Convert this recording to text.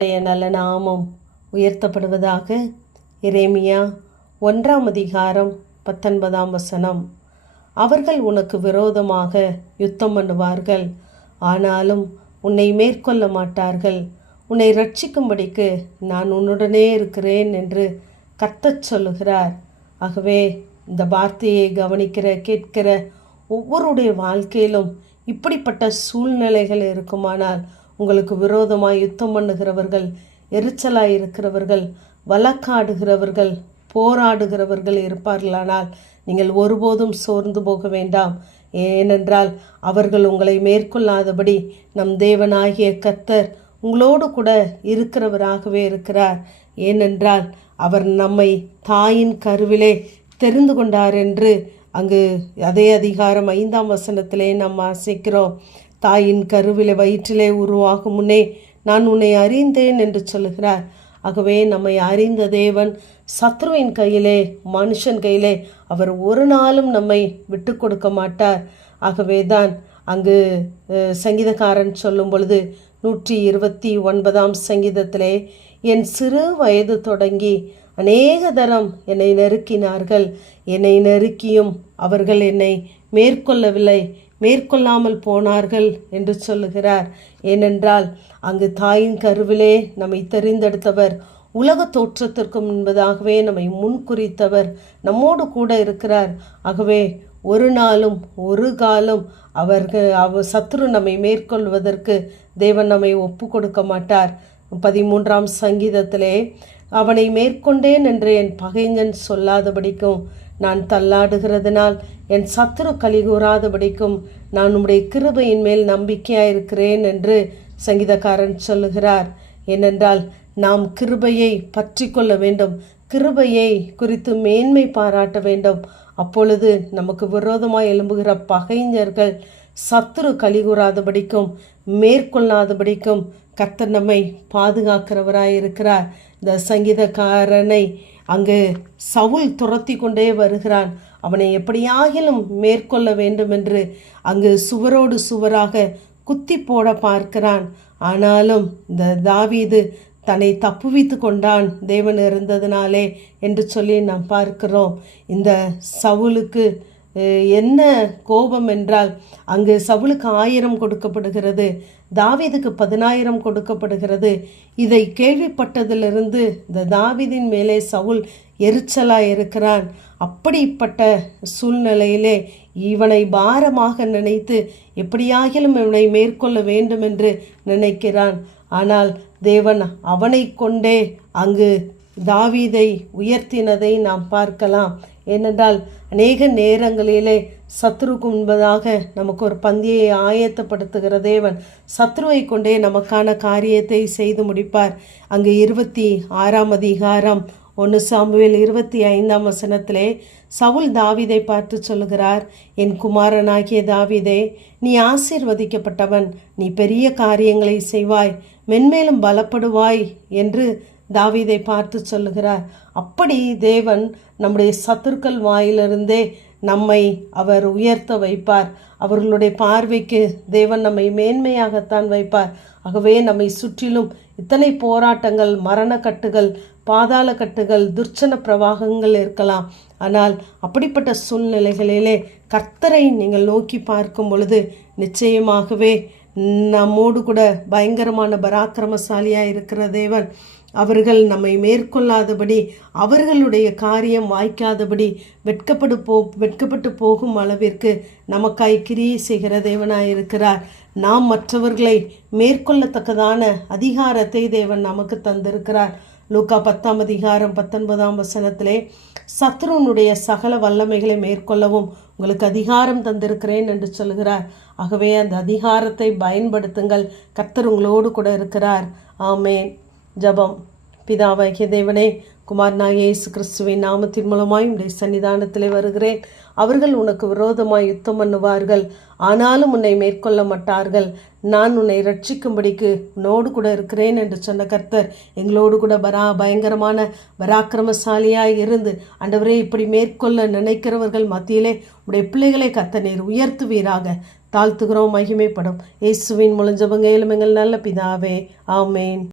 நல்ல நாமம் உயர்த்தப்படுவதாக. எரேமியா 1:19. அவர்கள் உனக்கு விரோதமாக யுத்தம் பண்ணுவார்கள், ஆனாலும் உன்னை மேற்கொள்ள மாட்டார்கள். உன்னை ரட்சிக்கும்படிக்கு நான் உன்னுடனே இருக்கிறேன் என்று கர்த்தர் சொல்லுகிறார். ஆகவே இந்த வார்த்தையை கவனிக்கிற கேட்கிற ஒவ்வொருடைய வாழ்க்கையிலும் இப்படிப்பட்ட சூழ்நிலைகள் இருக்குமானால், உங்களுக்கு விரோதமாய் யுத்தம் பண்ணுகிறவர்கள், எரிச்சலாய் இருக்கிறவர்கள், வழக்காடுகிறவர்கள், போராடுகிறவர்கள் இருப்பார்களானால் நீங்கள் ஒருபோதும் சோர்ந்து போக வேண்டாம். ஏனென்றால் அவர்கள் உங்களை மேற்கொள்ளாதபடி நம் தேவனாகிய கர்த்தர் உங்களோடு கூட இருக்கிறவராகவே இருக்கிறார். ஏனென்றால் அவர் நம்மை தாயின் கருவிலே தெரிந்து கொண்டார் என்று அங்கு அதே அதிகாரம் 5 நாம் வாசிக்கிறோம். தாயின் கருவிலே வயிற்றிலே உருவாகும் முன்னே நான் உன்னை அறிந்தேன் என்று சொல்லுகிறார். ஆகவே நம்மை அறிந்த தேவன் சத்ருவின் கையிலே, மனுஷன் கையிலே அவர் ஒரு நாளும் நம்மை விட்டு கொடுக்க மாட்டார். ஆகவே தான் அங்கு சங்கீதக்காரன் சொல்லும் பொழுது 129 சங்கீதத்திலே, என் சிறு வயது தொடங்கி அநேக தரம் என்னை நெருக்கினார்கள், என்னை நெருக்கியும் அவர்கள் என்னை மேற்கொள்ளவில்லை, மேற்கொள்ளாமல் போனார்கள் என்று சொல்லுகிறார். ஏனென்றால் அங்கு தாயின் கருவிலே நம்மை தெரிந்தெடுத்தவர், உலக தோற்றத்திற்கு முன்பதாகவே நம்மை முன்குறித்தவர் நம்மோடு கூட இருக்கிறார். ஆகவே ஒரு நாளும் ஒரு காலம் சத்ரு நம்மை மேற்கொள்வதற்கு தேவன் நம்மை ஒப்பு கொடுக்க மாட்டார். 13 சங்கீதத்திலே, அவனை மேற்கொண்டேன் என்று என் பகைஞன் சொல்லாதபடிக்கும், நான் தள்ளாடுகிறதுனால் என் சத்துரு கலிகூறாதபடிக்கும் நான் உம்முடைய கிருபையின் மேல் நம்பிக்கையாயிருக்கிறேன் என்று சங்கீதக்காரன் சொல்லுகிறார். ஏனென்றால் நாம் கிருபையை பற்றி கொள்ள வேண்டும், கிருபையை குறித்து மேன்மை பாராட்ட வேண்டும். அப்பொழுது நமக்கு விரோதமாய் எழும்புகிற பகைஞர்கள் சத்துரு கலிகூறாதபடிக்கும் மேற்கொள்ளாதபடிக்கும் கர்த்தர் நம்மை பாதுகாக்கிறவராயிருக்கிறார். இந்த சங்கீதக்காரனை அங்கு சவுல் துரத்தி கொண்டே வருகிறான். அவனை எப்படியாகிலும் மேற்கொள்ள வேண்டும் என்று அங்கு சுவரோடு சுவராக குத்தி போட பார்க்கிறான். ஆனாலும் இந்த தாவீது தன்னை தப்புவித்து கொண்டான், தேவன் இருந்ததினாலே என்று சொல்லி நாம் பார்க்கிறோம். இந்த சவுலுக்கு என்ன கோபம் என்றால், அங்கு சவுலுக்கு 1000 கொடுக்கப்படுகிறது, தாவீதுக்கு 10,000 கொடுக்கப்படுகிறது. இதை கேள்விப்பட்டதிலிருந்து இந்த தாவீதின் மேலே சவுல் எரிச்சலாய் இருக்கிறான். அப்படிப்பட்ட சூழ்நிலையிலே இவனை பாரமாக நினைத்து எப்படியாகிலும் இவனை மேற்கொள்ள வேண்டும் என்று நினைக்கிறான். ஆனால் தேவன் அவனை கொண்டே அங்கு தாவீதை உயர்த்தினதை நாம் பார்க்கலாம். ஏனென்றால் அநேக நேரங்களிலே சத்ருக்கு முன்பதாக நமக்கு ஒரு பந்தியை ஆயத்தப்படுத்துகிற தேவன் சத்ருவை கொண்டே நமக்கான காரியத்தை செய்து முடிப்பார். அங்கு 26 அதிகாரம் 1 சாமுவேல் 25 சவுல் தாவீதை பார்த்து சொல்லுகிறார், என் குமாரனாகிய தாவீதே, நீ ஆசீர்வதிக்கப்பட்டவன், நீ பெரிய காரியங்களை செய்வாய், மென்மேலும் பலப்படுவாய் என்று தாவீதை பார்த்து சொல்லுகிறார். அப்படி தேவன் நம்முடைய சத்துருக்கள் வாயிலிருந்தே நம்மை அவர் உயர்த்த வைப்பார். அவர்களுடைய பார்வைக்கு தேவன் நம்மை மேன்மையாகத்தான் வைப்பார். ஆகவே நம்மை சுற்றிலும் இத்தனை போராட்டங்கள், மரண கட்டுகள், பாதாள கட்டுகள், துர்ச்சன பிரவாகங்கள் இருக்கலாம். ஆனால் அப்படிப்பட்ட சூழ்நிலைகளிலே கர்த்தரை நீங்கள் நோக்கி பார்க்கும் பொழுது நிச்சயமாகவே நம்மோடு கூட பயங்கரமான பராக்கிரமசாலியாக இருக்கிற தேவன் அவர்கள் நம்மை மேற்கொள்ளாதபடி, அவர்களுடைய காரியம் வாய்க்காதபடி வெட்கப்பட்டு போகும் அளவிற்கு நமக்காய் கிரியை செய்கிற தேவனாயிருக்கிறார். நாம் மற்றவர்களை மேற்கொள்ளத்தக்கதான அதிகாரத்தை தேவன் நமக்கு தந்திருக்கிறார். லூக்கா 10 அதிகாரம் 19 சத்ருனுடைய சகல வல்லமைகளை மேற்கொள்ளவும் உங்களுக்கு அதிகாரம் தந்திருக்கிறேன் என்று சொல்கிறார். ஆகவே அந்த அதிகாரத்தை பயன்படுத்துங்கள். கர்த்தர் உங்களோடு கூட இருக்கிறார். ஆமேன். ஜபம். பிதாவாகிய தேவனே, குமாரனாகிய இயேசு கிறிஸ்துவின் நாமத்தின் மூலமாய் உடைய சன்னிதானத்திலே வருகிறேன். அவர்கள் உனக்கு விரோதமாய் யுத்தம் பண்ணுவார்கள், ஆனாலும் உன்னை மேற்கொள்ள மாட்டார்கள். நான் உன்னை ரட்சிக்கும்படிக்கு உன்னோடு கூட இருக்கிறேன் என்று சொன்ன கர்த்தர் எங்களோடு கூட பயங்கரமான பராக்கிரமசாலியாய் இருந்து ஆண்டவரே, இப்படி மேற்கொள்ள நினைக்கிறவர்கள் மத்தியிலே உடைய பிள்ளைகளை கர்த்தர் நீர் உயர்த்துவீராக. தாழ்த்துகிறோம், மகிமைப்படும். இயேசுவின் மூலம் ஜெபம் கேளும் எங்கள் நல்ல பிதாவே. ஆமேன்.